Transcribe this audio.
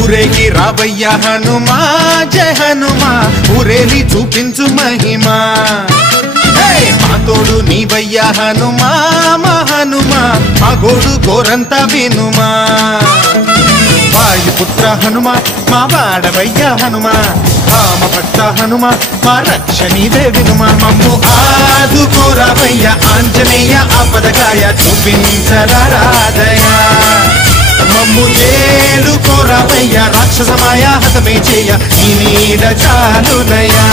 ఊరేగి రావయ్య హనుమా జయ హనుమా ఊరేలి చూపించు మహిమా మా తోడు నీవయ్య హనుమా మా హనుమా మా గోడు గోరంత వినుమా వాయుపుత్ర హనుమా మా వాడవయ్య హనుమా రామ భక్త హనుమా మా రక్షణీదే వినుమా మమ్ము ఆదుకోరావయ్య ఆంజనేయ ఆపదగాయ చూపించరాదయ మమ్ము ఏలుకోరావయ్య రాక్షసమాయ హతమే చేయ నీ నీడ చాలునయా